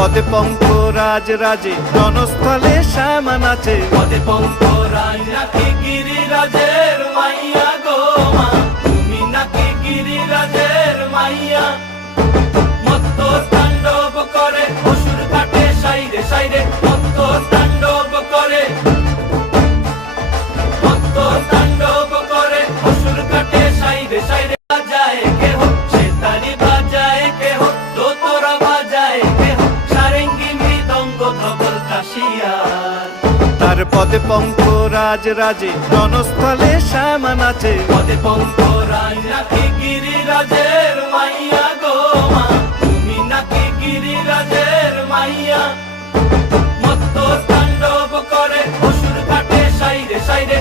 পদে পঙ্ক রাজ রাজে রণস্থলে শ্যামা নাচে। পদে পঙ্ক রাজ নাকি গিরিরাজের মাইয়া গো মা, তুমি নাকি গিরিরাজের মাইয়া। মত্ত তাণ্ডব করে অসুর কাটে সাইরে সাইরে, মত্ত তাণ্ডব করে, মত্ত তাণ্ডব করে অসুর কাটে সাইরে সাইরে। বাজায় কেহ সেতারি, বাজায় কেহ দোতরা, বাজায় কেহ সারেঙ্গি মৃদঙ্গ ধবল কাশিয়ার। তার পদে পঙ্ক রাজ রাজে রণস্থলে শ্যামা নাচে। পদে পঙ্ক রাজ নাকি গিরিরাজের মাইয়া গো মা, তুমি নাকি গিরিরাজের মাইয়া। মত্ত তাণ্ডব করে অসুর কাটে সাইরে সাইরে।